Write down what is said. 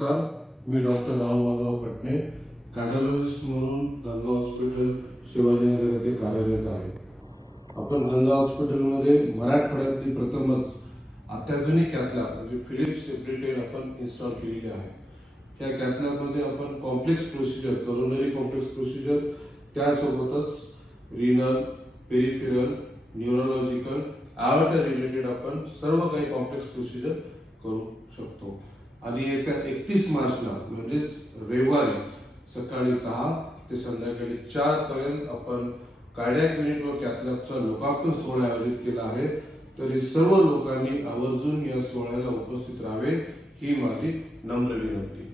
नमस्कार, मी doctor Rahul Patne, cardiologist म्हणून Ganga hospital Shivajinagar येथे कार्यरत आहे. आपण गंगा हॉस्पिटलमध्ये मराठवाड्यातली प्रथमच अत्याधुनिक कॅथलॅब म्हणजे फिलिप्स एब्रिटेड आपण इन्स्टॉल केलेली आहे. या कॅथलॅबमध्ये आपण complex procedure, coronary complex procedure, त्यासोबतच renal, peripheral, neurological, heart related आपण सर्व काही कॉम्प्लेक्स प्रोसिजर करू शकतो. आणि येत्या 31 मार्चला म्हणजेच रविवारी सकाळी 10 ते संध्याकाळी 4 पर्यंत आपण कार्डियाक युनिट व कॅथलॅबचा लोकार्पण सोहळा आयोजित केला आहे. तरी सर्व लोकांनी आवर्जून या सोहळ्याला उपस्थित राहावे ही माझी नम्र विनंती.